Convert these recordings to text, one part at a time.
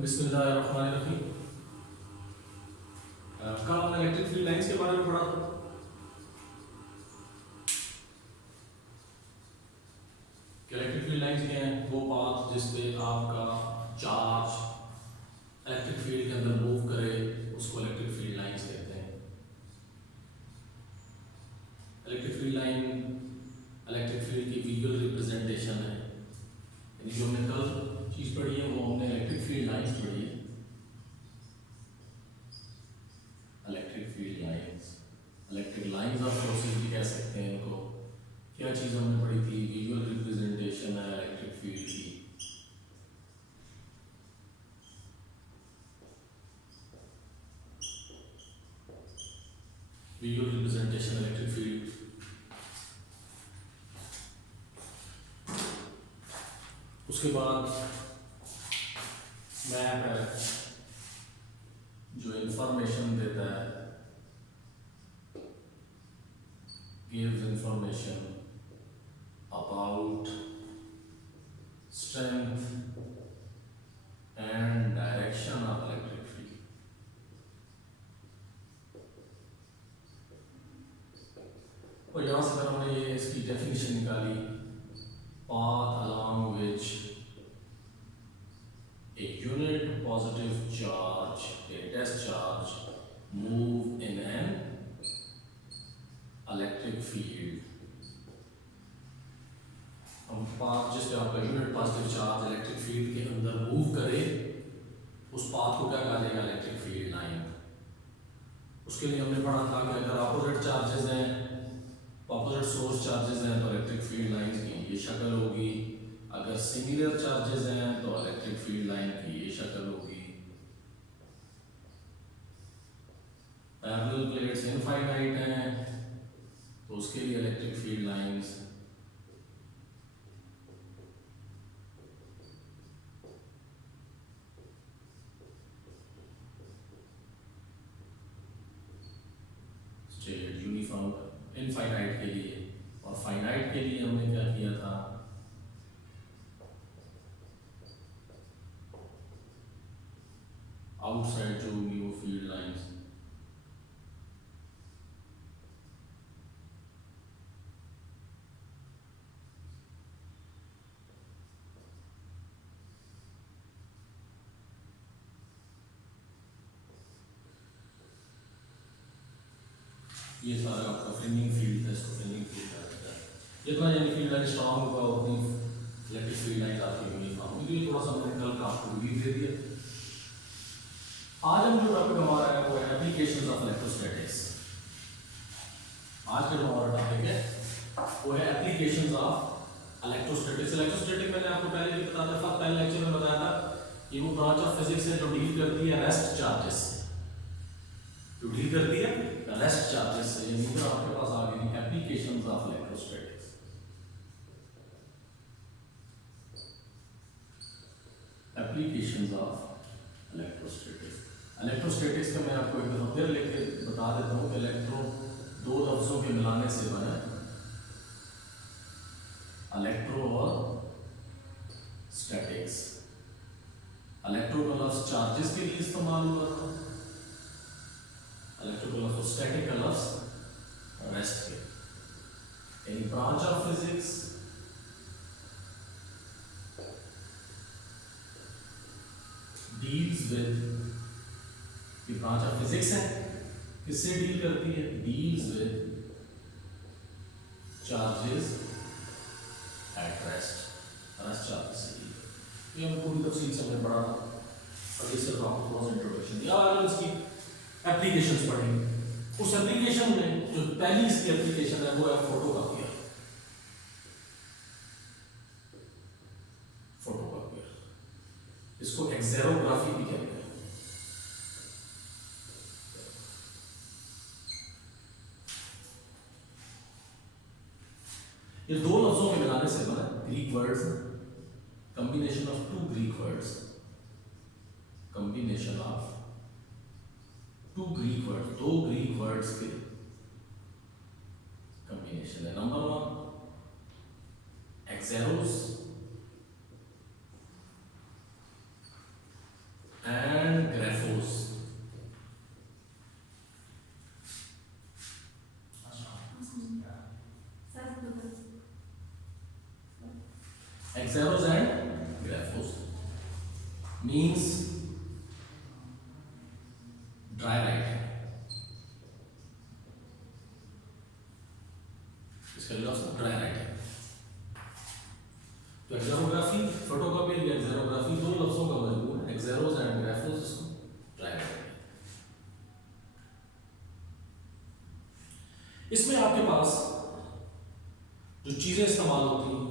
बिस्मिल्लाहिर्रहमानिर्रहीम। कल हमने इलेक्ट्रिक फील्ड लाइंस के बारे में पढ़ा था कि इलेक्ट्रिक फील्ड लाइंस क्या हैं। वो पाथ जिस पे आपका चार्ज इलेक्ट्रिक फील्ड के अंदर मूव करे उसको इलेक्ट्रिक फील्ड लाइंस कहते हैं। Electric field line electric field की विजुअल रिप्रेजेंटेशन है। यानी जो हमने कल चीज़ पढ़ी है वो हमने इलेक्ट्रिक फील्ड लाइंस पढ़ी है। Electric field lines, electric lines of forces भी कह सकते हैं इनको। क्या चीज़ हमने पढ़ी थी? विजुअल रिप्रेजेंटेशन है इलेक्ट्रिक फील्ड की। Visual representation electric field. उसके बाद मैप है जो इंफॉर्मेशन देता है, gives information about strength and direction of electric field. और यहाँ से हमने ये इसकी डेफिनेशन निकाली, path along which a unit positive charge, a test charge, move in an electric field. हम पाथ जिससे आपका unit positive charge electric field के अंदर मूव करे उस पाथ को क्या कहा जाएगा? Electric field line. उसके लिए हमने पढ़ा था कि अगर अपोजिट चार्जेस हैं, अपोजिट सोर्स चार्जेस हैं तो इलेक्ट्रिक फील्ड लाइन की ये शक्ल होगी। अगर सिमिलर चार्जेस हैं तो इलेक्ट्रिक फील्ड लाइन की ये शक्ल होगी। पैरेलल प्लेट्स इनफाइनाइट हैं तो उसके लिए electric field lines straight uniform infinite के लिए। और फाइनाइट के लिए हमने क्या किया था? आउटसाइड जो होंगी वो फील्ड लाइंस। ये सारा आपका फ्रिंजिंग फील्ड है, इसको फ्रिंजिंग फील्ड कहा जाता है। जितना यानी फील्ड लाइन स्ट्रॉन्ग होगा उतनी इलेक्ट्रिक फील्ड लाइन आपकी यूनिफॉर्म होगी। ये थोड़ा सा मैंने कल का आपको रिव्यू दे दिया। आज हम जो टॉपिक हमारा है वो है एप्लीकेशंस ऑफ इलेक्ट्रोस्टैटिक्स। आज का जो हमारा टॉपिक है वो है एप्लीकेशंस ऑफ इलेक्ट्रोस्टैटिक्स। इलेक्ट्रोस्टैटिक मैंने आपको पहले भी बताया था, पहले लेक्चर में बताया था कि वो ब्रांच ऑफ फिजिक्स है जो डील करती है रेस्ट चार्जेस से, जो डील करती है रेस्ट चार्जेस से। ये मुझे आपके पास आ गई applications of electrostatics. Applications of electrostatics. Electrostatics का मैं आपको एक दफा फिर लिख के बता देता हूँ कि इलेक्ट्रो दो लफ्जों के मिलाने से बना, इलेक्ट्रो और स्टैटिक्स। इलेक्ट्रो का लफ्ज चार्जेस के लिए इस्तेमाल हुआ था, इलेक्ट्रो का लफ्ज स्टैटिक का लफ्ज रेस्ट के। In branch of physics deals with, ये ब्रांच ऑफ फिजिक्स है, किससे डील करती है? Deals with charges at rest, rest charges से डील। ये हम पूरी तफसील से हमने पढ़ा था, अभी सिर्फ आपको थोड़ा सा इंट्रोडक्शन दिया। आज इसकी एप्लीकेशंस पढ़ेंगे। उस एप्लीकेशन में जो पहली इसकी एप्लीकेशन है वो है फोटोकॉपियर। फोटोकॉपियर, इसको एक्सेरोग्राफी भी कहते हैं। ये दो लफ्जों के मिलाने से बना, Greek words, combination of two Greek words, combination of two Greek words, दो ग्रीक वर्ड्स के कॉम्बिनेशन है। Number one xeros, means dry right है, इसका लफ्ज ड्राई राइट है। तो एक्सेरोग्राफी, फोटोकॉपी या एक्सेरोग्राफी दो लफ्जों का मजमून है, एक्सेरोस एंड ग्राफोस, इसको ड्राई राइट। इसमें आपके पास जो चीजें इस्तेमाल होती हैं,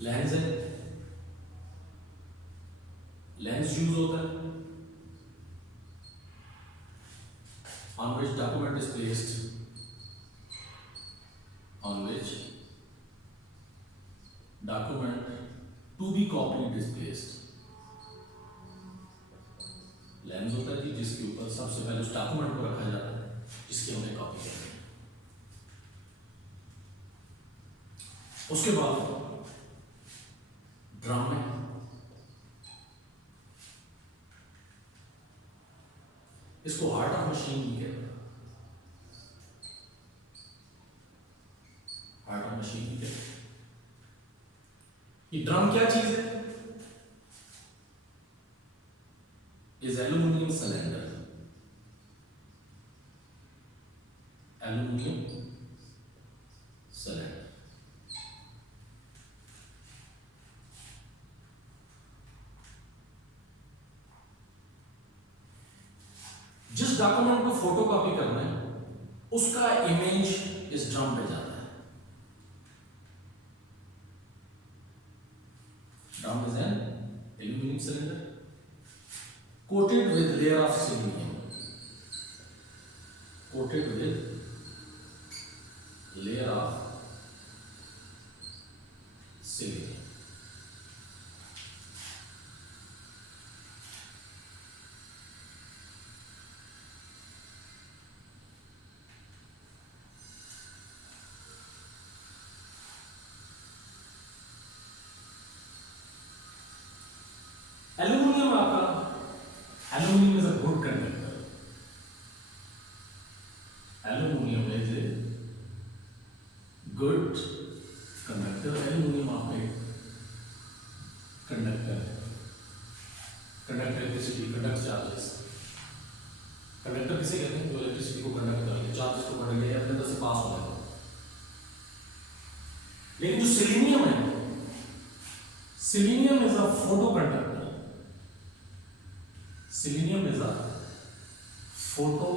लेंस है, लेंस यूज होता है on which document is placed, on which document to be copied is placed। Lens होता है जी जिसके ऊपर सबसे पहले उस डॉक्यूमेंट को रखा जाता है जिसकी हमें कॉपी करनी है। उसके बाद ड्रम में इसको हार्ट ऑफ मशीन भी कहते हैं, हार्ट ऑफ मशीन भी कहते हैं। ये ड्रम क्या चीज है? Is aluminium cylinder, aluminium cylinder. जिस डॉक्यूमेंट को फोटोकॉपी करना है उसका इमेज इस ड्रम पे जाता है। Drum is an aluminium cylinder coated with layer of selenium, coated with layer of selenium। Aluminium आपका, aluminium is a good conductor, aluminium is a good conductor. Aluminium आपका कंडक्टर है, conduct electricity, conduct charges. Conductor किसे कहते हैं? जो electricity को conduct कर ले, चार्जेस को कंडक्ट ले अपने अंदर से पास हो जाए। लेकिन जो सेलेनियम है, selenium is a photo conductor, selenium is a photo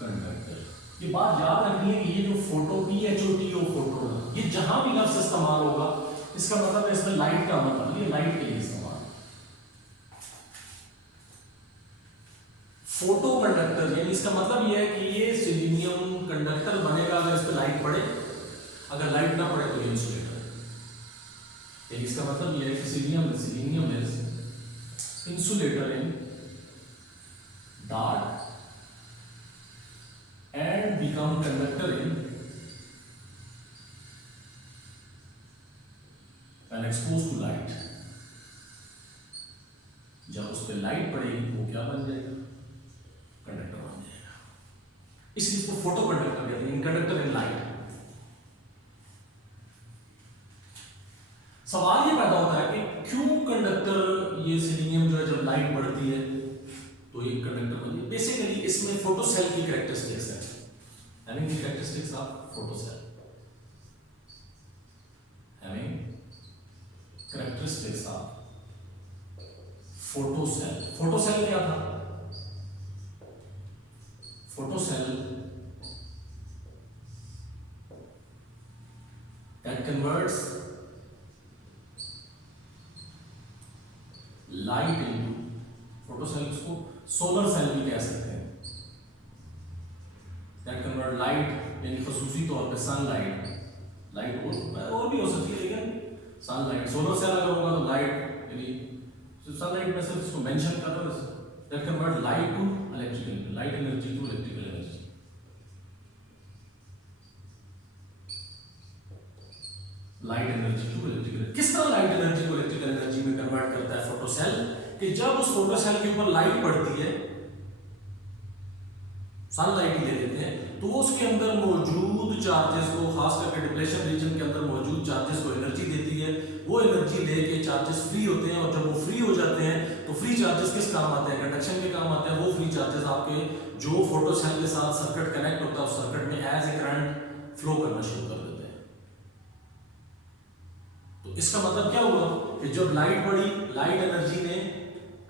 conductor. ये बात याद रखनी है कि ये जो फोटो PHOTO फोटो है, ये जहां भी लफ्ज इस्तेमाल होगा इसका मतलब है इसमें लाइट का मतलब, ये लाइट के लिए इस्तेमाल। फोटो कंडक्टर यानी इसका मतलब ये है कि ये सेलेनियम कंडक्टर बनेगा अगर इस पर लाइट पड़े, अगर लाइट ना पड़े तो ये इंसुलेटर है। इसका मतलब ये है कि selenium is insulator in dark and become conductor in when exposed to light। जब उस पर लाइट पड़ेगी तो वो क्या बन जाएगा? कंडक्टर बन जाएगा। इसलिए इसको फोटो कंडक्टर कहते हैं, कंडक्टर इन लाइट। सवाल ये पैदा होता है कि क्यों कंडक्टर, ये सेलेनियम जो है जब लाइट पड़ती है तो ये कंडक्टर बनती है। बेसिकली इसमें फोटोसेल की कैरेक्टरिस्टिक्स है, having the characteristics of photocell, having characteristics of photocell. Photocell क्या था? Photocell that converts light into, photocell इसको सोलर सेल भी कह सकते हैं, दैट कन्वर्ट लाइट यानी खसूसी तौर पे सनलाइट, लाइट और भी हो सकती है लेकिन सनलाइट, सोलर सेल अगर होगा तो लाइट यानी सनलाइट में सिर्फ इसको मेंशन कर रहा हूं, that convert light to electrical, light energy to electrical energy. Light energy to electrical, किस तरह लाइट एनर्जी को इलेक्ट्रिकल एनर्जी में कन्वर्ट करता है फोटोसेल? कि जब उस फोटोसेल के ऊपर लाइट पड़ती है, सनलाइट ले लेते हैं, तो उसके अंदर मौजूद चार्जेस को, खास करके डिप्लेशन रीजन के अंदर मौजूद चार्जेस को एनर्जी देती है, वो एनर्जी लेके चार्जेस फ्री होते हैं, और जब वो फ्री हो जाते हैं तो फ्री चार्जेस किस काम आते हैं? कंडक्शन के काम आते हैं। वो फ्री चार्जेस आपके जो फोटो सेल के साथ सर्किट कनेक्ट होता है उस सर्किट में एज ए करंट फ्लो करना शुरू कर देते हैं। तो इसका मतलब क्या हुआ कि जब लाइट बढ़ी, लाइट एनर्जी ने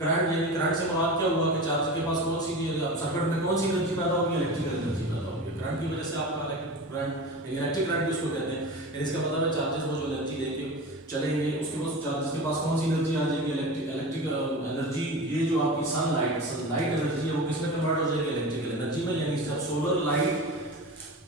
करंट, यानी करंट से मुराद क्या हुआ कि चार्ज के पास कौन सी सर्किट में कौन सी एनर्जी पैदा होगी? इलेक्ट्रिकल एनर्जी पैदा होगी। करंट की वजह से आपका इलेक्ट्रिक करंट इसको कहते हैं। इसका मतलब है चार्जेस वो जो एनर्जी लेके चलेंगे उसके पास, चार्जेस के पास कौन सी एनर्जी आ जाएगी? Electric energy. ये जो आपकी सनलाइट एनर्जी है वो किसमें कन्वर्ट हो जाएगी? इलेक्ट्रिकल एनर्जी में। यानी जब सोलर लाइट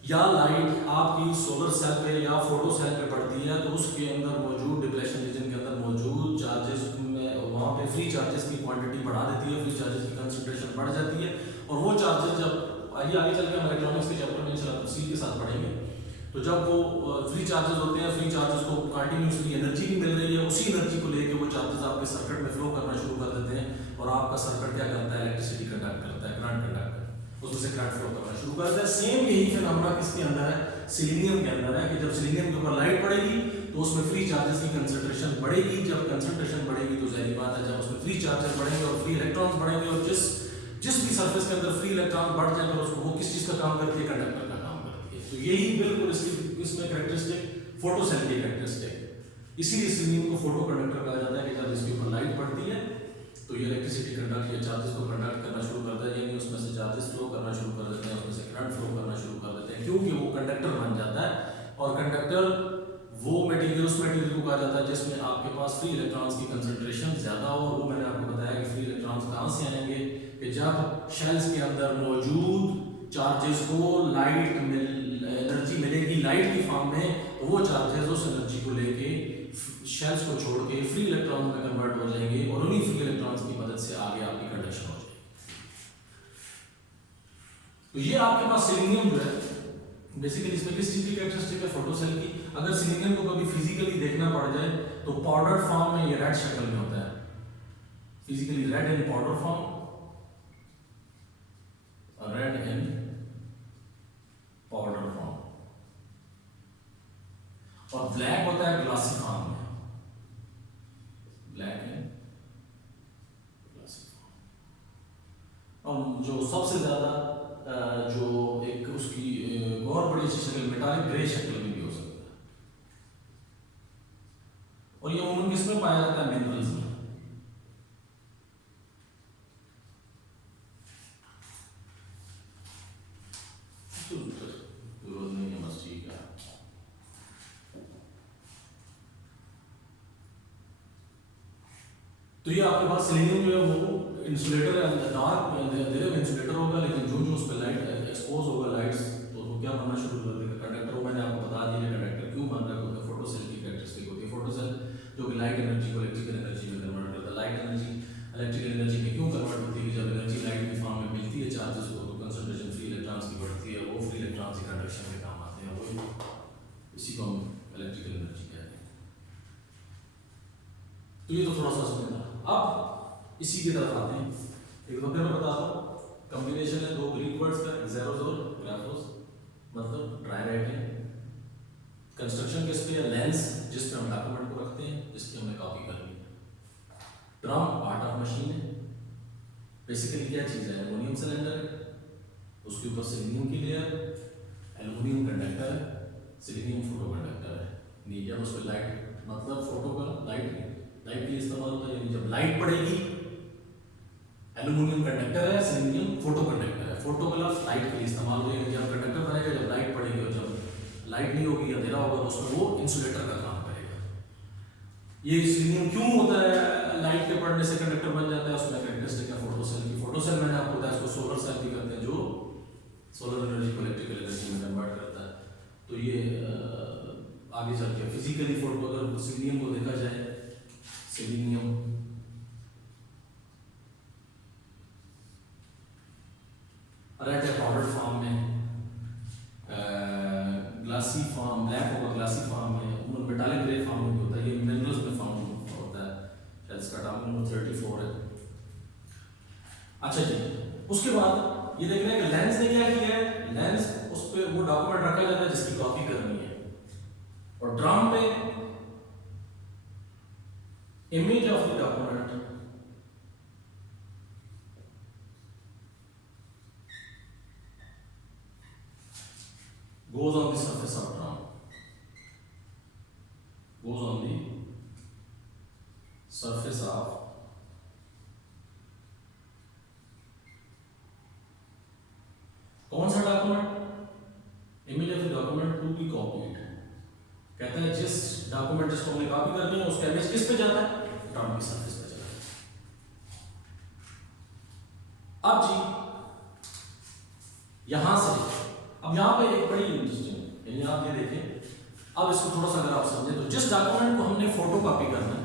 या लाइट आपकी सोलर सेल पे या फोटो सेल पे पड़ती है तो उसके अंदर मौजूद डिप्लेशन रीजन के अंदर मौजूद चार्जेस में वहाँ पे फ्री चार्जेस की क्वांटिटी बढ़ा देती है, फ्री चार्जेस की कंसंट्रेशन बढ़ जाती है। और वो चार्जेस जब आगे चल के हम इलेक्ट्रॉनिक्स के चैप्टर में इंशाल्लाह तफसील के साथ पढ़ेंगे, तो जब वो फ्री चार्जेस होते हैं, फ्री चार्जेस को कंटिन्यूसली एनर्जी भी मिल रही है, उसी एनर्जी को लेके वो चार्जेस आपके सर्किट में फ्लो करना शुरू कर देते हैं और आपका सर्किट क्या करता है? इलेक्ट्रिसिटी कंडक्ट करता है, करंट कंडक्ट करता है, उसमें से करंट फ्लो करना शुरू कर देता है। सेम यही फिनोमेना किसके अंदर है? सिलीनियम के अंदर है कि जब सिलीनियम के ऊपर लाइट पड़ेगी तो उसमें फ्री चार्जेस की कंसंट्रेशन बढ़ेगी। जब कंसंट्रेशन बढ़ेगी तो जाहिर बात है जब उसमें फ्री चार्जेस बढ़ेंगे और फ्री इलेक्ट्रॉन्स बढ़ेंगे, और जिस भी सरफेस के अंदर फ्री इलेक्ट्रॉन बढ़ जाए तो उसको वो किस चीज का काम करती है? कंडक्टर का काम करती है। तो यही बिल्कुल इसमें कैरेक्टरिस्टिक फोटो सेल की कैरेक्टरिस्टिक। इसीलिए सिलीनियम को फोटो कंडक्टर कहा जाता है कि जब इसके ऊपर लाइट पड़ती है तो ये इलेक्ट्रिसिटी कंडक्ट या चार्जेस को कंडक्ट करना शुरू करता है, यानी उसमें से चार्जेस फ्लो करना शुरू कर देते हैं, उसमें से करंट फ्लो करना शुरू कर देते हैं, क्योंकि वो कंडक्टर बन जाता है। और कंडक्टर वो मटेरियल, उस मटेरियल को कहा जाता है जिसमें आपके पास फ्री इलेक्ट्रॉन्स की कंसंट्रेशन ज्यादा हो। वो मैंने आपको बताया कि फ्री इलेक्ट्रॉन्स कहाँ से आएंगे कि जब शेल्स के अंदर मौजूद चार्जेस को लाइट एनर्जी मिलेगी लाइट की फॉर्म में, तो वो चार्जेस उस एनर्जी को लेके शेल्स को छोड़ के फ्री इलेक्ट्रॉन में कन्वर्ट हो जाएंगे और उन्हीं फ्री इलेक्ट्रॉन्स की मदद से आगे आपकी कंडक्शन हो जाएगी। तो ये आपके पास सिलीनियम जो है बेसिकली इसमें किस चीज की कैरेक्टरिस्टिक है? फोटो सेल की। अगर सिलीनियम को कभी फिजिकली देखना पड़ जाए तो पाउडर फॉर्म में ये रेड शक्ल में होता है, फिजिकली रेड इन पाउडर फॉर्म, रेड इन पाउडर फॉर्म, और ब्लैक होता है ग्लासी फॉर्म में, ब्लैक इन ग्लासी फॉर्म। और जो सबसे ज्यादा जो एक उसकी और बड़ी अच्छी शक्ल मेटालिक ग्रे शक्ल में भी हो सकता है, और ये उन किसमें पाया जाता है? मिनरल्स में। विरोध नहीं है, बस ठीक है। तो ये आपके पास सिलीनियम जो है वो इंसुलेटर है, डार्क इंसुलेटर होगा, लेकिन जो जो उस पर लाइट एक्सपोज होगा लाइट्स तो वो क्या बनना शुरू कर देगा? कंडक्टर। वो मैंने आपको बता दिया कंडक्टर क्यों बन रहा है, क्योंकि फोटो सेल की कैरेक्टरिस्टिक होती है। फोटो सेल जो कि लाइट एनर्जी को इलेक्ट्रिकल एनर्जी में कन्वर्ट करता है। लाइट एनर्जी इलेक्ट्रिकल एनर्जी में क्यों कन्वर्ट होती है? जब एनर्जी लाइट की फॉर्म में मिलती है चार्जेस को तो कंसंट्रेशन फ्री इलेक्ट्रॉन्स की बढ़ती है, वो फ्री इलेक्ट्रॉन्स की कंडक्शन में काम आते हैं, वो इसी को हम इलेक्ट्रिकल एनर्जी कहते हैं। तो ये तो थोड़ा सा समझना। अब इसी की तरफ आते हैं, एक बार फिर मैं बताता हूँ। कॉम्बिनेशन है दो ग्रीक वर्ड्स का, एक्सेरोजोल ग्राफोस, मतलब ड्राई राइटिंग। कंस्ट्रक्शन किस पे है? लेंस, जिस पे हम डॉक्यूमेंट को रखते हैं, जिसकी हमने कॉपी करनी है। ड्रम पार्ट ऑफ मशीन है। बेसिकली क्या चीज़ है? एल्युमिनियम सिलेंडर है, उसके ऊपर सिलीनियम की लेयर, एल्युमिनियम कंडक्टर है, सिलीनियम फोटो कंडक्टर है। नहीं, जब उस पर लाइट, मतलब फोटो का लाइट के लिए इस्तेमाल होता है, यानी जब लाइट पड़ेगी, एल्युमिनियम कंडक्टर है, सिलीनियम फोटो कंडक्टर है। फोटो का लफ्ज लाइट के लिए इस्तेमाल होगा, जब कंडक्टर बनेगा जब लाइट पड़ेगी, और जब लाइट नहीं होगी, अंधेरा होगा, तो उसमें वो इंसुलेटर का काम करेगा। ये सिलीनियम क्यों होता है? लाइट के पड़ने से कंडक्टर बन जाता है, उसमें कैरेक्टरिस्टिक है फोटो सेल की। फोटो सेल मैंने आपको बताया, उसको सोलर सेल भी कहते हैं, जो सोलर एनर्जी को इलेक्ट्रिकल एनर्जी में कन्वर्ट करता है। तो ये आगे चल के फिजिकली फोटो, अगर सिलीनियम को देखा जाए, सिलीनियम रेड है पाउडर फॉर्म में, ग्लासी फॉर्म, ब्लैक होगा ग्लासी फॉर्म में, मेटालिक ग्रे फॉर्म में होता है, ये मिनरल्स में फॉर्म होता है। इसका टर्म नंबर 34 है। अच्छा जी, उसके बाद ये देख रहे हैं कि लेंस ने क्या किया है? लेंस उस पे वो डॉक्यूमेंट रखा जाता है जिसकी कॉपी करनी है, और ड्रम में image of the document goes on the surface of drum, goes on the surface of कौन सा document, image of the document to be copied. कहते हैं जिस डॉक्यूमेंट जिसको हमने कॉपी करनी है उसका इमेज किस पे जाता है, ड्रम की सरफेस पे जाता है। अब जी यहां से, अब यहां पे एक बड़ी इंटरेस्टिंग, यानी आप ये देखें, अब इसको थोड़ा सा अगर आप समझे तो जिस डॉक्यूमेंट को हमने फोटो कॉपी करना है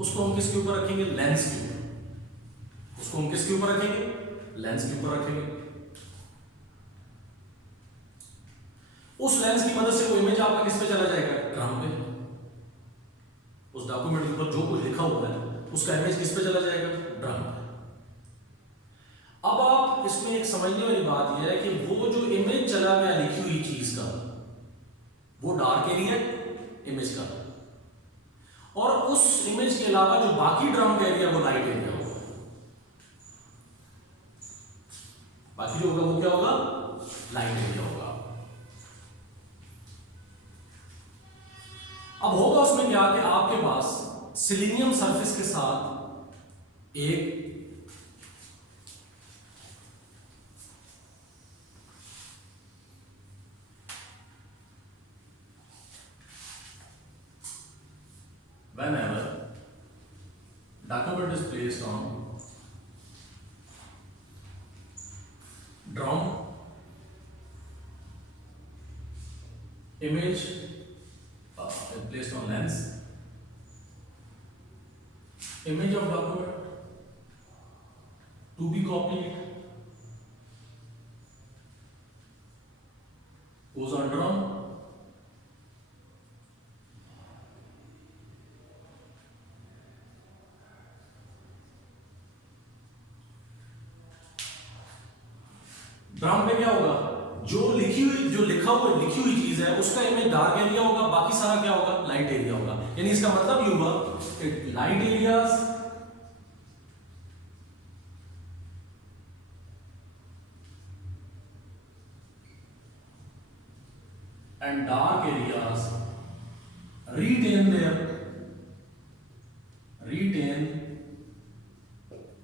उसको हम किसके ऊपर रखेंगे, लेंस के ऊपर। उसको हम किसके ऊपर रखेंगे, लेंस के ऊपर रखेंगे। उस लेंस की मदद से वो इमेज आपका किस पे चला जाएगा, ड्रम पे। उस डॉक्यूमेंट के ऊपर जो कुछ लिखा हुआ है उसका इमेज किस पे चला जाएगा, ड्रम पे। अब आप इसमें एक समझने वाली बात यह है कि वो जो इमेज चला गया लिखी हुई चीज का, वो डार्क एरिया इमेज का, और उस इमेज के अलावा जो बाकी ड्रम का एरिया वो लाइट एरिया होगा। बाकी जो होगा वो क्या होगा, लाइट एरिया होगा। अब होगा उसमें क्या कि आपके पास सिलीनियम सरफेस के साथ एक whenever document is placed on drum, image is placed on lens, image of document to be copied goes on drum, drum पे क्या होगा, जो लिखी हुई चीज है उसका इमेज डार्क एरिया होगा, बाकी सारा क्या होगा, लाइट एरिया होगा। यानी इसका मतलब ये हुआ कि light areas and dark areas retain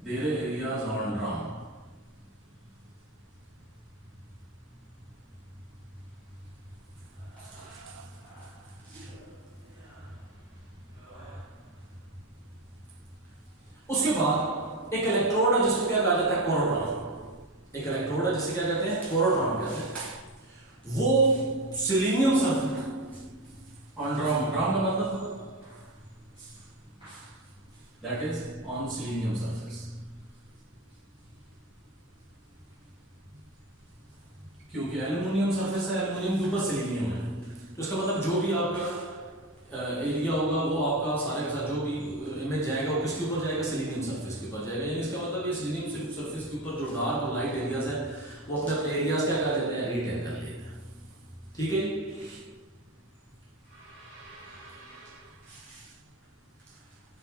their areas on drum। उसके बाद एक इलेक्ट्रोड है जिसको क्या कहा जाता है, कोरोट्रॉन। एक इलेक्ट्रोड है जिसे क्या कहते हैं, कोरोट्रॉन कहते हैं। वो selenium surface on drum, drum का मतलब that is on selenium surface. क्योंकि एल्युमिनियम सरफेस है, एल्युमिनियम के ऊपर सिलीनियम है, तो इसका मतलब जो भी आपका एरिया होगा वो आपका सारे के साथ जो भी इमेज जाएगा वो किसके ऊपर जाएगा, सिलीनियम सरफेस के ऊपर जाएगा। यानी इसका मतलब ये सिलीनियम सरफेस के ऊपर जो डार्क और लाइट एरियाज है वो अपने अपने एरियाज क्या कर देते हैं, रिटेन कर लेते हैं। ठीक है।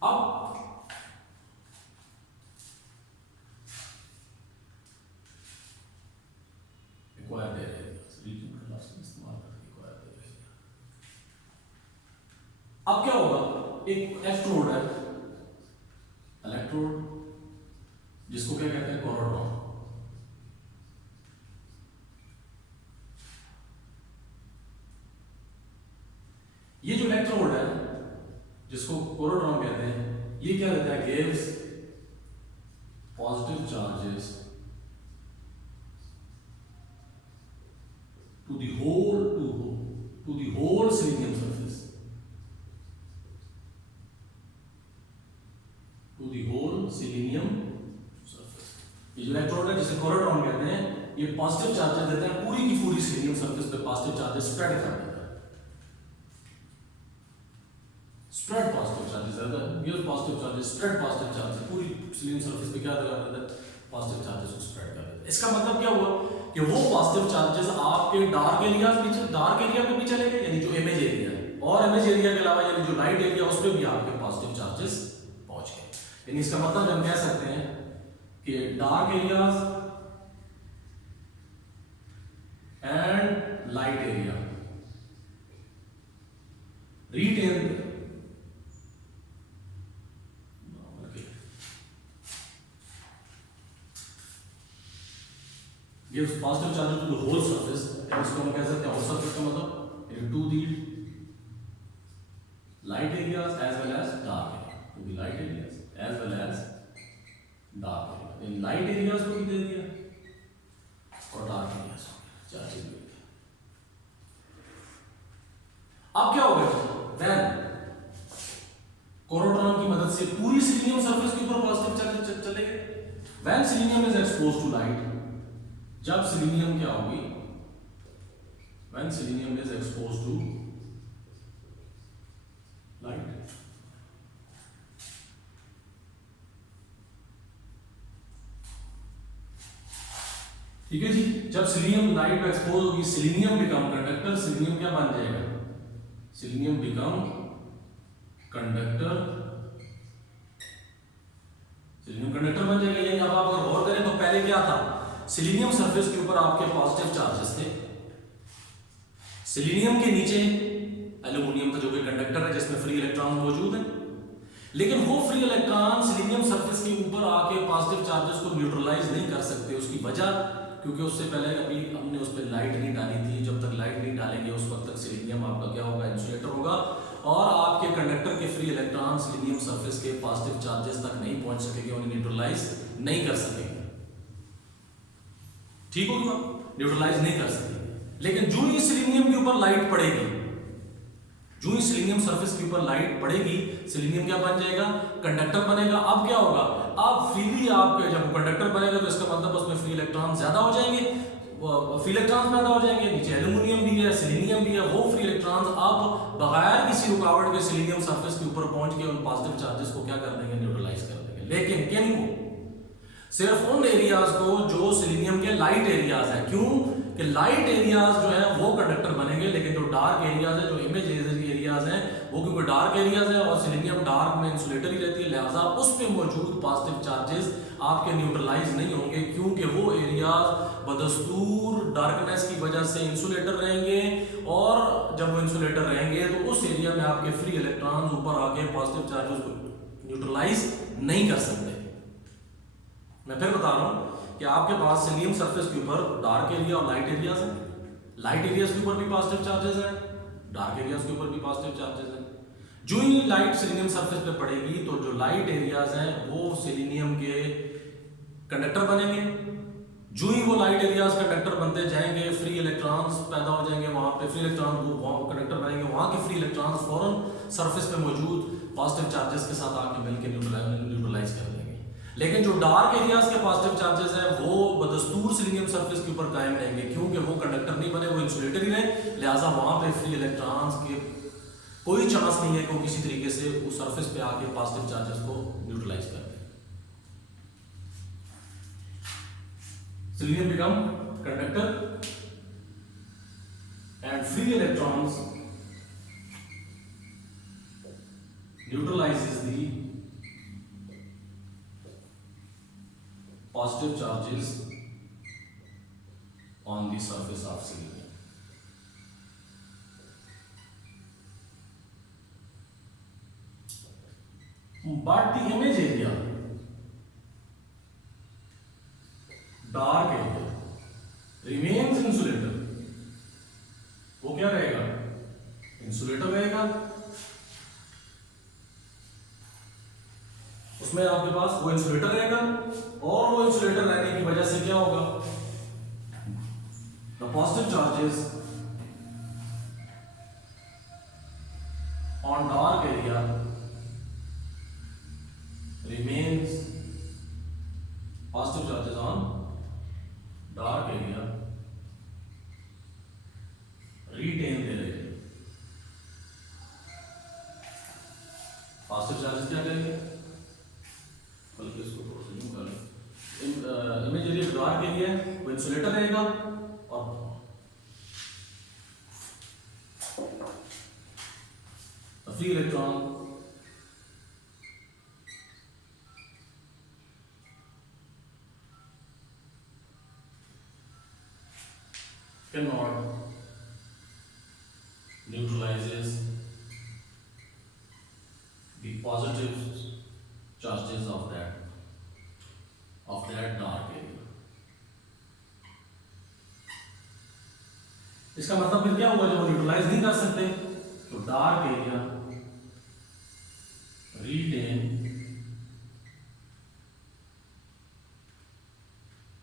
अब एक्वायर्ड एरियाज, रीजन का लास्ट इस्तेमाल करके एक्वायर्ड एरियाज। अब क्या होगा, एक इलेक्ट्रोड है, इलेक्ट्रोड जिसको क्या कहते हैं, कोरोट्रॉन। ये जो इलेक्ट्रोड है जिसको कोरोट्रॉन कहते हैं, ये क्या रहता है, gives positive charges to the whole selenium surface, to the whole selenium surface. ये जो इलेक्ट्रोड है जिसे कोरोट्रॉन कहते हैं, ये पॉजिटिव चार्जेस देते हैं पूरी की पूरी सिलीनियम सरफेस पे, पॉजिटिव चार्जेस स्प्रेड कर देता है, स्प्रेड पॉजिटिव चार्जेस है, give positive charges, spread positive charges, पूरी सिलीनियम सरफेस पे क्या लगा देता है, पॉजिटिव चार्जेस को स्प्रेड कर देता है। इसका मतलब क्या हुआ कि वो पॉजिटिव चार्जेस आपके डार्क एरिया पे भी चले गए, यानी जो इमेज एरिया है, और इमेज एरिया के अलावा यानी जो लाइट एरिया उस पे भी आपके पॉजिटिव चार्जेस यानी इसका मतलब हम कह सकते हैं कि dark areas and light area retain gives positive charge to the whole surface, and इसको हम कह सकते हैं whole surface का मतलब to the light areas as well as dark area, to the light areas as well as dark area. in light areas को भी दे दिया और dark areas चार चीज दे दिया. अब क्या होगा when कोरोट्रॉन की मदद से पूरी सिलिनियम सरफेस के ऊपर पॉजिटिव चार्ज चलेंगे. when selenium is exposed to light, जब सिलिनियम क्या होगी, when selenium is exposed to light, ठीक है जी. जब सिलिनियम लाइट पे एक्सपोज होगी, सिलिनियम बिकम कंडक्टर. सिलिनियम क्या बन जाएगा, सिलिनियम बिकम कंडक्टर. सिलिनियम कंडक्टर बन जाएगा. यानी अब आप अगर गौर करें तो पहले क्या था, सिलिनियम सरफेस के ऊपर आपके पॉजिटिव चार्जेस थे, सिलिनियम के नीचे एल्यूमिनियम था जो कि कंडक्टर है जिसमें फ्री इलेक्ट्रॉन मौजूद है. लेकिन वो फ्री इलेक्ट्रॉन सिलिनियम सरफेस के ऊपर आके पॉजिटिव चार्जेस को न्यूट्रलाइज नहीं कर सकते. उसकी वजह क्योंकि उससे पहले अभी हमने उस पर लाइट नहीं डाली थी. जब तक लाइट नहीं डालेंगे उस वक्त तक सिलिनियम आपका क्या होगा, इंसुलेटर होगा, और आपके कंडक्टर के फ्री इलेक्ट्रॉन सिलिनियम सरफेस के पॉजिटिव चार्जेस तक नहीं पहुंच सकेंगे, उन्हें न्यूट्रलाइज नहीं कर सकेंगे. ठीक होगी बात, न्यूट्रलाइज नहीं कर सकेंगे. लेकिन जो ही सिलिनियम के ऊपर लाइट पड़ेगी, जो ही सिलिनियम सरफेस के ऊपर लाइट पड़ेगी, सिलिनियम क्या बन जाएगा, कंडक्टर बनेगा. अब क्या होगा, अब फ्रीली आपके जब कंडक्टर बनेगा तो इसका मतलब उसमें फ्री इलेक्ट्रॉन ज्यादा हो जाएंगे, फ्री इलेक्ट्रॉन्स पैदा हो जाएंगे. नीचे एल्यूमिनियम भी है, सिलिनियम भी है, वो फ्री इलेक्ट्रॉन्स अब बगैर किसी रुकावट के सिलिनियम सरफेस के ऊपर पहुंच के उन पॉजिटिव चार्जेस को क्या कर देंगे, न्यूट्रलाइज कर देंगे. लेकिन किन को, सिर्फ उन एरियाज को जो सिलिनियम के लाइट एरियाज हैं. क्यों कि लाइट एरियाज जो है वो कंडक्टर बनेंगे, लेकिन जो डार्क एरियाज है, जो इमेज एरियाज हैं, वो क्योंकि डार्क एरियाज है और सिलिनियम डार्क में इंसुलेटर ही रहती है, लिहाजा उस पे मौजूद पॉजिटिव चार्जेस आपके न्यूट्रलाइज नहीं होंगे, क्योंकि वो एरियाज बदस्तूर डार्कनेस की वजह से इंसुलेटर रहेंगे, और जब वो इंसुलेटर रहेंगे तो उस एरिया में आपके फ्री इलेक्ट्रॉन्स ऊपर आके पॉजिटिव चार्जेस को न्यूट्रलाइज नहीं कर सकते. मैं फिर बता रहा हूं कि आपके पास सिलिनियम सरफेस के ऊपर डार्क एरिया और लाइट एरियाज हैं. लाइट एरियाज के ऊपर भी पॉजिटिव चार्जेस हैं, डार्क एरियाज के ऊपर भी पॉजिटिव चार्जेस हैं. जो ही लाइट सिलिनियम सरफेस पे पड़ेगी तो जो लाइट एरियाज हैं वो सिलिनियम के कंडक्टर बनेंगे. जो ही वो लाइट एरियाज कंडक्टर बनते जाएंगे, फ्री इलेक्ट्रॉन्स पैदा हो जाएंगे, वहां पे फ्री इलेक्ट्रॉन को कंडक्टर बनेंगे, वहां के फ्री इलेक्ट्रॉन्स फौरन सरफेस पे मौजूद पॉजिटिव चार्जेस के साथ आके मिलकर न्यूट्रलाइज कर देंगे. लेकिन जो डार्क एरियाज के पॉजिटिव चार्जेस हैं वो बदस्तूर सिलिनियम सरफेस के ऊपर कायम रहेंगे, क्योंकि वो कंडक्टर नहीं बने, वो इंसुलेटर ही रहे, लिहाजा वहां पे फ्री इलेक्ट्रॉन्स के कोई चांस नहीं है कि वो किसी तरीके से उस सरफेस पे आके पॉजिटिव चार्जेस को न्यूट्रलाइज कर दें. Selenium become conductor and free electrons neutralises the positive charges on the surface of selenium. But the image area, dark area, remains insulator. वो क्या रहेगा, इंसुलेटर रहेगा. उसमें आपके पास वो इंसुलेटर रहेगा, और वो इंसुलेटर रहने की वजह से क्या होगा, the positive charges on dark area remains, positive charges on dark area retain दे रहे. पॉजिटिव चार्जेस क्या करेंगे, बल्कि इसको थोड़ा सा यूं कर लें, इमेज एरिया डार्क एरिया है, वो इंसुलेटर रहेगा, और free electron cannot neutralizes the positive charges of that dark area. इसका मतलब फिर क्या हुआ, जब न्यूट्रलाइज नहीं कर सकते तो dark area retain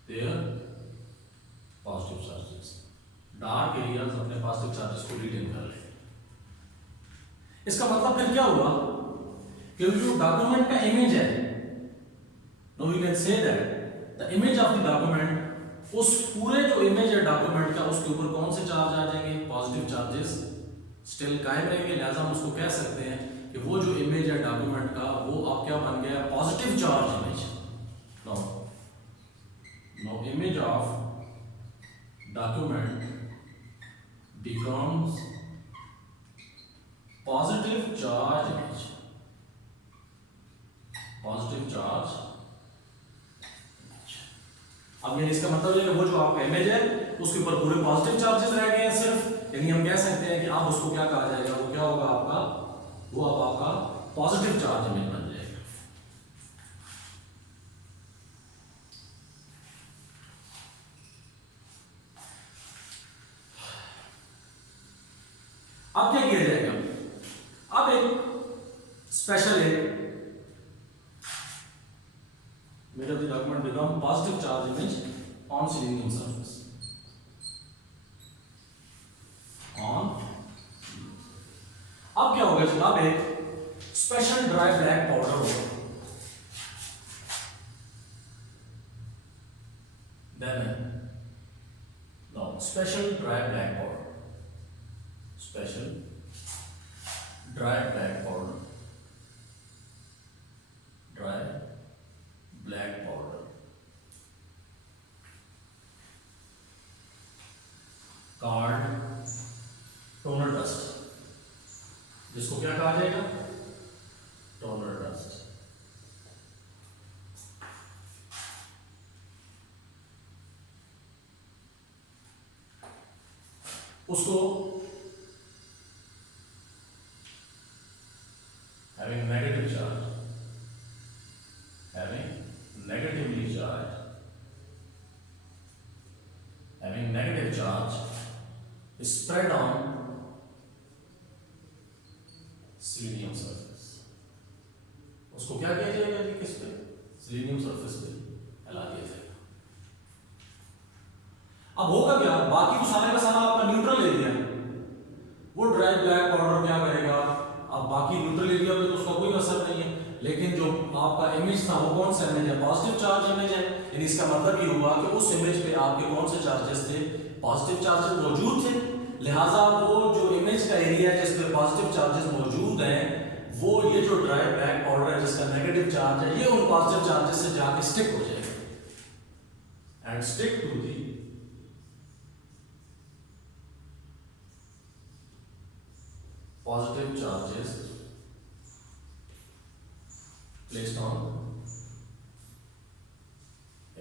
their positive charges. Dark areas अपने पॉजिटिव चार्जेस को रिटेन कर लेंगे। इसका मतलब फिर क्या हुआ कि जो डॉक्यूमेंट का इमेज है, no we can say that the image of the document, उस पूरे जो इमेज है डॉक्यूमेंट का, उसके ऊपर कौन से चार्ज आ जाएंगे, पॉजिटिव चार्जेस स्टिल कायम रहेंगे। लिहाजा हम उसको कह सकते हैं कि वो जो इमेज है डॉक्यूमेंट का, वो आप क्या बन गया, positive charge image. No image of document becomes positive charge image, positive charge image। अब ये इसका मतलब है कि वो जो आपका इमेज है उसके ऊपर पूरे पॉजिटिव चार्जेस रह गए हैं सिर्फ, यानी हम कह सकते हैं कि अब उसको क्या कहा जाएगा, वो क्या होगा आपका, वो अब आपका पॉजिटिव चार्ज इमेज बन जाएगा। अब क्या किया जाएगा, अब एक स्पेशल है, मेरा the document become positive charge image on cylinder surface, on. अब क्या होगा, अब एक स्पेशल ड्राई ब्लैक पाउडर होगा, then no special dry black powder, special dry black powder, dry black powder called toner dust, जिसको क्या कहा जाएगा, toner dust। उसको having negative charge, having negatively charged, having negative charge is spread on selenium surface। उसको क्या किया जाएगा जी, किस पे, selenium surface पे फैला दिया जाएगा। अब होगा क्या, बाकी तो सारे का सारा आपका न्यूट्रल एरिया, वो ड्राई ब्लैक पाउडर क्या करेगा, अब बाकी न्यूट्रल एरिया पे तो उसका कोई असर नहीं है, लेकिन जो आपका इमेज था वो कौन सा इमेज है, पॉजिटिव चार्ज इमेज है। यानी इसका मतलब ये हुआ कि उस इमेज पे आपके कौन से चार्जेस थे, पॉजिटिव चार्जेस मौजूद थे। लिहाजा वो जो इमेज का एरिया है जिस पे पॉजिटिव चार्जेस मौजूद हैं, वो ये जो ड्राई ब्लैक पाउडर है जिसका नेगेटिव चार्ज है, ये उन पॉजिटिव चार्जेस से जाके स्टिक हो जाएगा and stick to the positive charges placed on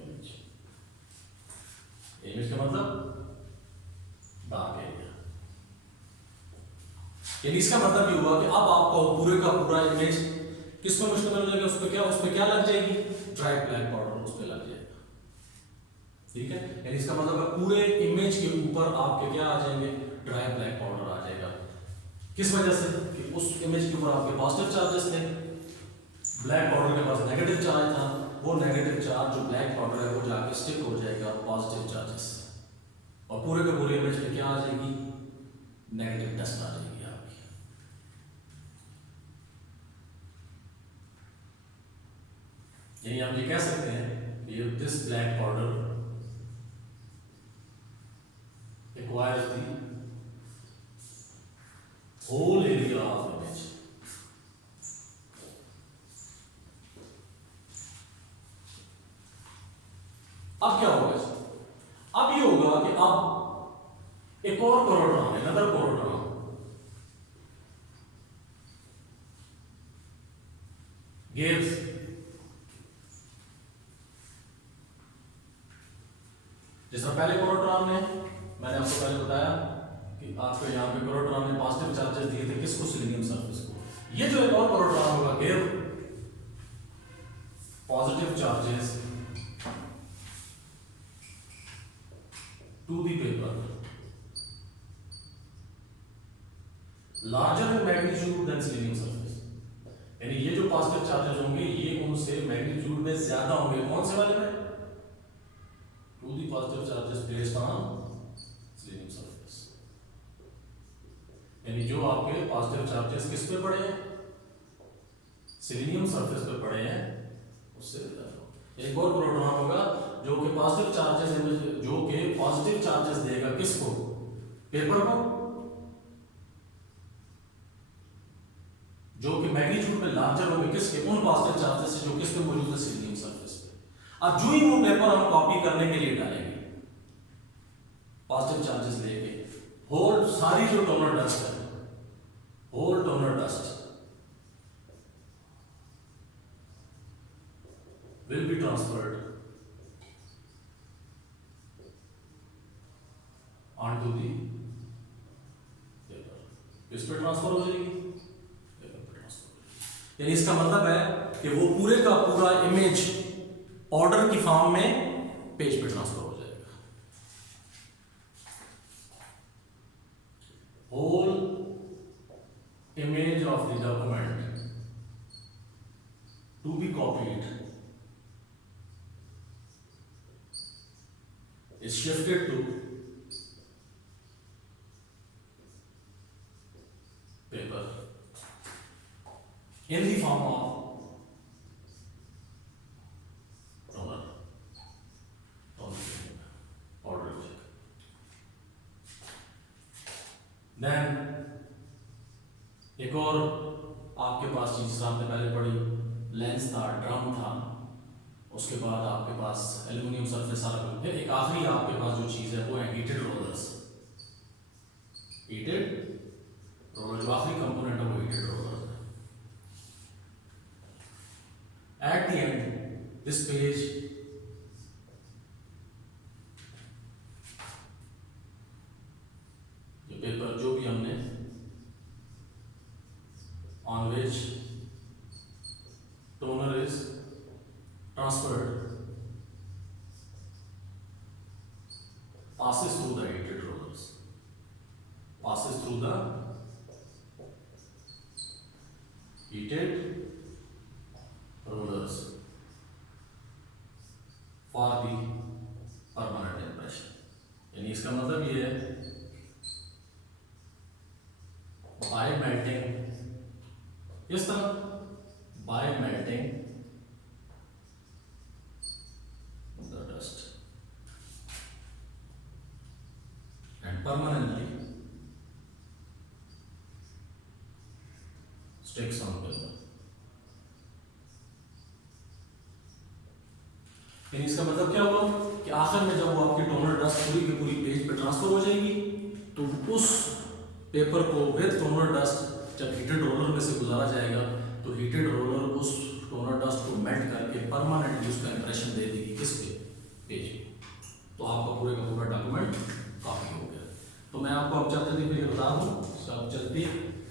image। image का मतलब डार्क एरिया, यानी इसका मतलब ये हुआ कि अब आपका पूरे का पूरा इमेज किस पर मुश्तमिल हो जाएगा, उस पे क्या लग जाएगी, ड्राई ब्लैक पाउडर उस पे लग जाएगा। ठीक है, यानी इसका मतलब है पूरे इमेज के ऊपर आपके क्या आ जाएंगे, ड्राई ब्लैक पाउडर आ जाएगा। किस वजह से कि उस इमेज के ऊपर आपके पॉजिटिव चार्जेस थे, ब्लैक पाउडर के पास नेगेटिव चार्ज था, वो नेगेटिव चार्ज जो ब्लैक पाउडर है वो जाके स्टिक हो जाएगा पॉजिटिव चार्जेस, और पूरे के पूरे इमेज में क्या आ जाएगी, नेगेटिव डस्ट आ जाएगी आपकी। यानी हम ये कह सकते हैं कि this black powder acquires the whole area of image। अब क्या होगा, अब ये होगा कि अब एक और कोरोट्रॉन है, अनदर कोरोट्रॉन gives जैसा पहले कोरोट्रॉन ने मैंने मैंने आपको पहले बताया कि आपको यहाँ पे प्रोटॉन ने पॉजिटिव चार्जेस दिए थे किसको, सिलिकॉन सरफेस को। ये जो एक और प्रोटॉन होगा give positive charges to the paper larger in magnitude then silicon surface, यानी ये जो पॉजिटिव चार्जेस होंगे ये उनसे मैग्नीट्यूड में ज्यादा होंगे। कौन से वाले में? To the positive charges placed on silicon surface, यानी जो आपके पॉजिटिव चार्जेस किस पे पड़े हैं, सिलिकॉन सरफेस पे पड़े हैं, उससे ज्यादा। एक और प्रोटॉन होगा जो कि पॉजिटिव चार्जेस देगा किसको, पेपर को, जो कि मैग्नीट्यूड में लार्जर होंगे किसके, उन पॉजिटिव चार्जेस से जो किस पे मौजूद है, सिलिकॉन सरफेस पे। अब जो ही वो पेपर हम कॉपी करने के लिए डालेंगे पॉजिटिव चार्जेस लेके, होल सारी जो डोनर डस्ट है, whole donor dust will be transferred onto the paper, किस पे ट्रांसफर हो जाएगी, यानी इसका मतलब है कि वो पूरे का पूरा इमेज ऑर्डर की फॉर्म में पेज पे ट्रांसफर हो जाएगा। Whole image of the document to be copied is shifted to paper in the form of roller order check। then एक और आपके पास चीज आपने पहले पढ़ी, लेंस था, ड्रम था, उसके बाद आपके पास एल्यूमिनियम सरफेस आ रहा, फिर एक आखिरी आपके पास जो चीज है वो है हीटेड रोलर्स। हीटेड रोलर जो आखिरी कंपोनेंट है वो heated roller. At the end, this page ये पेपर जो भी हमने on which toner is transferred passes through the heated rollers, passes through the heated rollers for the permanent impression। यानी इसका मतलब ये है by melting, इस तरह by melting the dust and permanently sticks on paper। यानी इसका मतलब क्या होगा कि आखिर में जब वो आपकी टोनर डस्ट पूरी की पूरी पेज पे ट्रांसफर हो जाएगी तो उस पेपर को विद टोनर डस्ट जब हीटेड रोलर में से गुजारा जाएगा तो हीटेड रोलर उस टोनर डस्ट को मेल्ट करके परमानेंटली उसका इंप्रेशन दे देगी किस पे, पेज पे। तो आपका पूरे का पूरा डॉक्यूमेंट कॉपी हो गया। तो मैं आपको अब चलते फिर ये बता दूँ सब चलती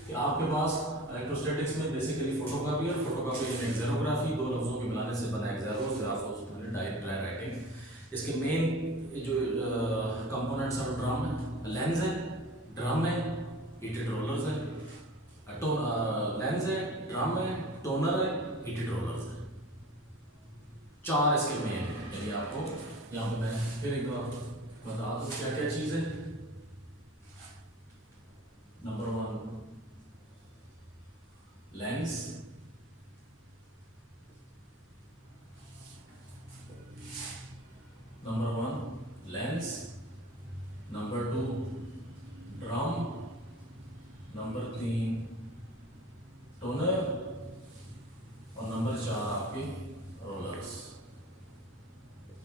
कि आपके पास इलेक्ट्रोस्टैटिक्स में बेसिकली फोटोकॉपी और फोटोकॉपी एंड एक्सेरोग्राफी दो लफ्जों के मिलाने से बना एक्सेरो ड्राई राइटिंग। इसके मेन जो कंपोनेंट्स और ड्रम है, लेंस है, ड्रम है, हीटेड रोलर्स है, लेंस है, ड्रम है, टोनर है, हीटेड रोलर्स है, चार इसके मेन है। चलिए आपको यहाँ पे मैं फिर एक बार बता दूँ क्या क्या चीज़ है। Number 1 lens, number 1 lens, number 2 drum, number 3 toner और नंबर 4 आपके रोलर्स।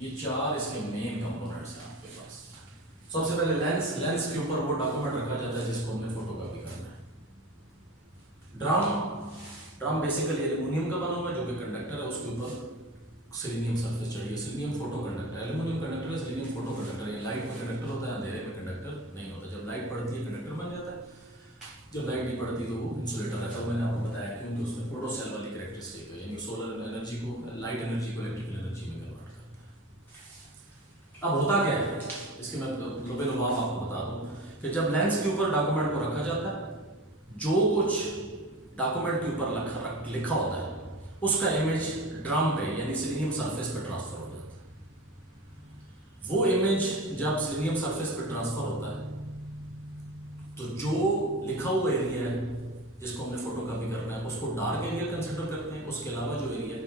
ये चार इसके मेन कंपोनेंट्स हैं आपके पास। सबसे पहले लेंस, लेंस के ऊपर वो डॉक्यूमेंट रखा जाता है जिसको हमने फोटोकॉपी करना है। ड्रम, ड्रम बेसिकली एल्यूमिनियम का बना हुआ है जो कि कंडक्टर है, उसके ऊपर सिलीनियम सरफेस चाहिए। Selenium photo conductor, aluminium conductor है, सिलीनियम फोटो कंडक्टर है। लाइट में कंडक्टर होता है, अंधेरे में कंडक्टर नहीं होता। जब लाइट पड़ती है कंडक्टर बन जाता है, जब लाइट नहीं पड़ती तो वो इंसुलेटर रहता है। मैंने आपको बताया क्योंकि उसमें प्रोटोसेल वाली कैरेक्टरिस्टिक है, यानी सोलर एनर्जी को, लाइट एनर्जी को इलेक्ट्रिकल एनर्जी में कन्वर्ट करता है। अब होता क्या है, इसके मैं लुभाव आपको बता दूं कि जब लेंस के ऊपर डॉक्यूमेंट को रखा जाता है, जो कुछ डॉक्यूमेंट के ऊपर लिखा होता है उसका इमेज ड्रम पे यानी सिलीनियम सरफेस पे ट्रांसफर हो जाता है। वो इमेज जब सिलीनियम सरफेस पे ट्रांसफर होता है तो जो लिखा हुआ एरिया है जिसको हमने फोटोकॉपी करना है उसको डार्क एरिया कंसिडर करते हैं। उसके अलावा जो एरिया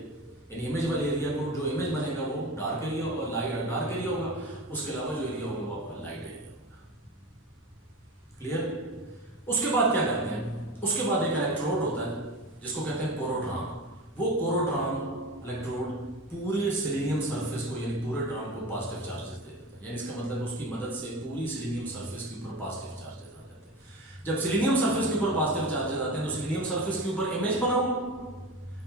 यानी इमेज वाले एरिया को, जो इमेज बनेगा वो डार्क एरिया और डार्क एरिया होगा। उसके अलावा जो एरिया होगा वो आपका लाइट एरिया होगा। क्लियर? उसके बाद क्या करते हैं, उसके बाद एक इलेक्ट्रोड होता है जिसको कहते हैं कोरोड्राम। वो कोरोड्राम इलेक्ट्रोड पूरे सिलीनियम सरफेस को यानी पूरे ड्राम को पॉजिटिव चार्जेस दे देता है। यानी इसका मतलब उसकी मदद से पूरी सिलीनियम सरफेस के ऊपर पॉजिटिव चार्जेस आ जाते हैं। जब सिलीनियम सरफेस के ऊपर पॉजिटिव चार्जेस आते हैं तो सिलीनियम सरफेस के ऊपर इमेज बनाओ,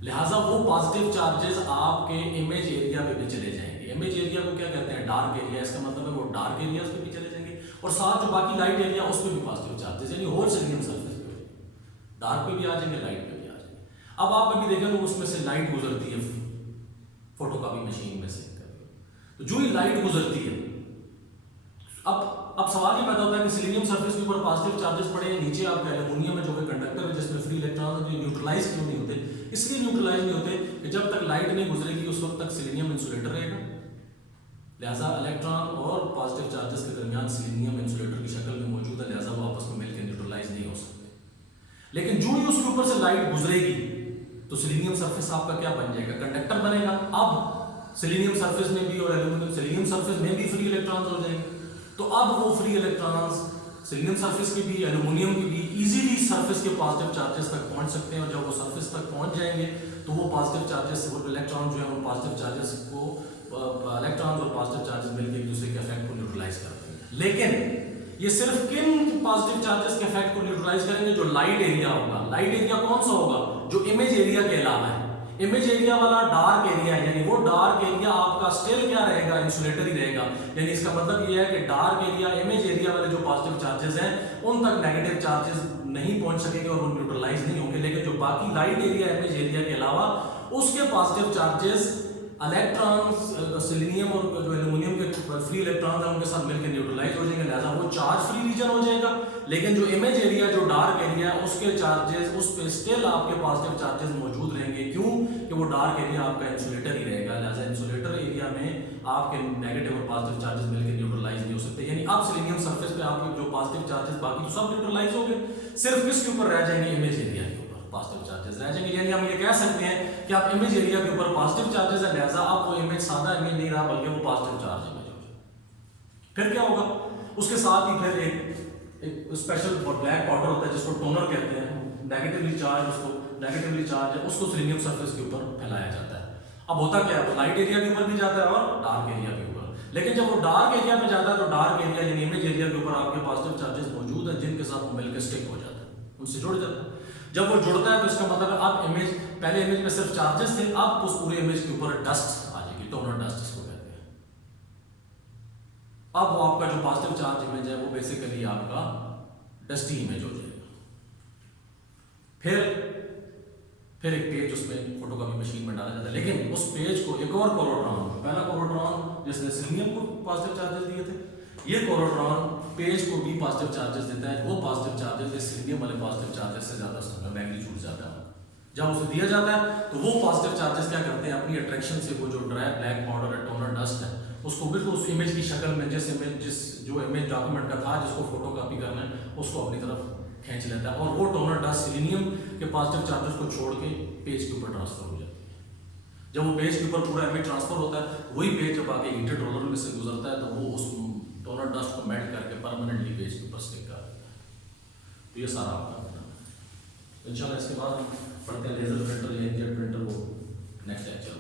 लिहाजा वो पॉजिटिव चार्जेस आपके इमेज एरिया पे भी चले जाएंगे। इमेज एरिया को क्या कहते हैं, डार्क एरिया। इसका मतलब है वो डार्क एरियाज पे भी चले जाएंगे और साथ जो बाकी लाइट एरिया उस पर भी पॉजिटिव चार्जेस यानी होल सिलीनियम सरफेस पे डार्क पे भी आ जाएंगे, लाइट पे भी आ जाएंगे। अब आप अभी देखें तो उसमें से लाइट गुजरती है फोटोकॉपी मशीन में से, तो जो ही लाइट गुजरती है, अब सवाल ये पैदा होता है कि सिलीनियम सरफेस के ऊपर पॉजिटिव चार्जेस पड़े हैं, नीचे आपका एल्यूमिनियम है जो कि कंडक्टर है जिसमें फ्री इलेक्ट्रॉन न्यूट्रलाइज क्यों नहीं होते? इसलिए न्यूट्रलाइज नहीं होते कि जब तक लाइट नहीं गुजरेगी उस वक्त तक सिलीनियम इंसुलेटर रहेगा। लिहाजा इलेक्ट्रॉन और पॉजिटिव चार्जेस के दरमियान सिलीनियम इंसुलेटर की शक्ल में मौजूद है, लिहाजा वो आपस में मिलकर न्यूट्रलाइज नहीं हो सकते। लेकिन जो ही उसके ऊपर से लाइट गुजरेगी तो सिलीनियम सरफेस आपका क्या बन जाएगा, कंडक्टर बनेगा। अब सिलीनियम सरफेस में भी और एल्यूमिनियम सिलीनियम सरफेस में भी फ्री इलेक्ट्रॉन्स हो जाएंगे। तो अब वो फ्री इलेक्ट्रॉन्स सिलीनियम सरफेस के भी एल्यूमिनियम के भी इजीली सरफेस के पॉजिटिव चार्जेस तक पहुंच सकते हैं और जब वो सरफेस तक पहुंच जाएंगे तो वो पॉजिटिव चार्जेस, वो इलेक्ट्रॉन जो है वो पॉजिटिव चार्जेस को इलेक्ट्रॉन्स और पॉजिटिव चार्जेस मिलकर एक दूसरे के इफेक्ट को न्यूट्रलाइज करते हैं। लेकिन ये सिर्फ किन पॉजिटिव चार्जेस के इफेक्ट को न्यूट्रलाइज करेंगे, जो लाइट एरिया होगा। लाइट एरिया कौन सा होगा, जो इमेज एरिया के अलावा है। इमेज एरिया वाला डार्क एरिया है, यानी वो डार्क एरिया आपका स्टिल क्या रहेगा, इंसुलेटर ही रहेगा। यानी इसका मतलब ये है कि डार्क एरिया, इमेज एरिया वाले जो पॉजिटिव चार्जेस हैं उन तक नेगेटिव चार्जेस नहीं पहुंच सकेंगे और वो न्यूट्रलाइज नहीं होंगे। लेकिन जो बाकी लाइट एरिया, इमेज एरिया के अलावा उसके पॉजिटिव चार्जेस इलेक्ट्रॉन्स, सिलीनियम और जो एल्यूमिनियम के फ्री इलेक्ट्रॉन्स हैं उनके साथ मिलकर न्यूट्रलाइज हो जाएंगे, लिहाजा वो चार्ज फ्री रीजन हो जाएगा। लेकिन जो इमेज एरिया, जो डार्क एरिया है उसके चार्जेस, उस पे स्टिल आपके पॉजिटिव चार्जेस मौजूद रहेंगे। क्यों? कि वो डार्क एरिया आपका इंसुलेटर ही रहेगा, लिहाजा इंसुलेटर एरिया में आपके नेगेटिव और पॉजिटिव चार्जेस मिलकर न्यूट्रलाइज नहीं हो सकते। यानी अब सिलीनियम सरफेस पे आपके जो पॉजिटिव चार्जेस बाकी तो सब न्यूट्रलाइज हो गए, सिर्फ किसके ऊपर रह जाएंगे, इमेज एरिया के ऊपर पॉजिटिव चार्जेस रह जाएंगे। यानी हम ये कह सकते हैं कि आप इमेज एरिया के ऊपर पॉजिटिव चार्जेस है, लिहाजा आप वो इमेज सादा इमेज नहीं रहा बल्कि वो पॉजिटिव चार्ज इमेज हो जाए। फिर क्या होगा, उसके साथ ही फिर एक स्पेशल ब्लैक पाउडर होता है जिसको टोनर कहते हैं। नेगेटिवली चार्ज, उसको नेगेटिवली चार्ज है उसको सिलीनियम सरफेस के ऊपर फैलाया जाता है। अब होता क्या है, वो लाइट एरिया के ऊपर भी जाता है और डार्क एरिया के ऊपर। लेकिन जब वो डार्क एरिया पे जाता है तो डार्क एरिया यानी इमेज एरिया के ऊपर आपके पॉजिटिव चार्जेस मौजूद हैं जिनके साथ वो मिलकर स्टिक हो जाता है, उनसे जुड़ जाता है। जब वो जुड़ता है तो इसका मतलब है अब इमेज, पहले इमेज में सिर्फ चार्जेस थे, अब उस पूरे इमेज के ऊपर डस्ट आ जाएगी, टोनर डस्ट इसको कहते हैं। अब वो आपका जो पॉजिटिव चार्ज इमेज है वो बेसिकली आपका डस्टी इमेज हो जाएगा। फिर एक पेज उसमें फोटोकॉपी मशीन में डाला जाता है, लेकिन उस पेज को एक और कोरोट्रॉन, पहला कोरोट्रॉन जिसने सिलीनियम को पॉजिटिव चार्जेस दिए थे, ये कोरोट्रॉन पेज को भी पॉजिटिव चार्जेस देता है। वो पॉजिटिव चार्जेस सिलीनियम वाले पॉजिटिव चार्जेस से ज्यादा उसमें मैग्नीट्यूड ज्यादा है। जब उसे दिया जाता है तो वो पॉजिटिव चार्जेस क्या करते हैं, अपनी अट्रैक्शन से वो जो ड्राई ब्लैक पाउडर है, टोनर डस्ट है, उसको बिल्कुल उस इमेज की शक्ल में, जिस जो इमेज डॉक्यूमेंट का था जिसको फोटोकॉपी करना है उसको अपनी तरफ खींच लेता है और वो टोनर डस्ट सिलीनियम के पॉजिटिव चार्जेस को छोड़ के पेज के ऊपर ट्रांसफर हो जाती है। जब वो पेज के ऊपर पूरा इमेज ट्रांसफर होता है, वही पेज जब आके हीटेड रोलर में से गुजरता है तो वो उस टोनर डस्ट को मेल्ट करके परमानेंटली पेज के ऊपर स्टिक कर देता है। तो ये सारा आपका इंशाल्लाह इसके बाद पढ़ते हैं लेजर प्रिंटर या इंकजेट प्रिंटर, वो नेक्स्ट लेक्चर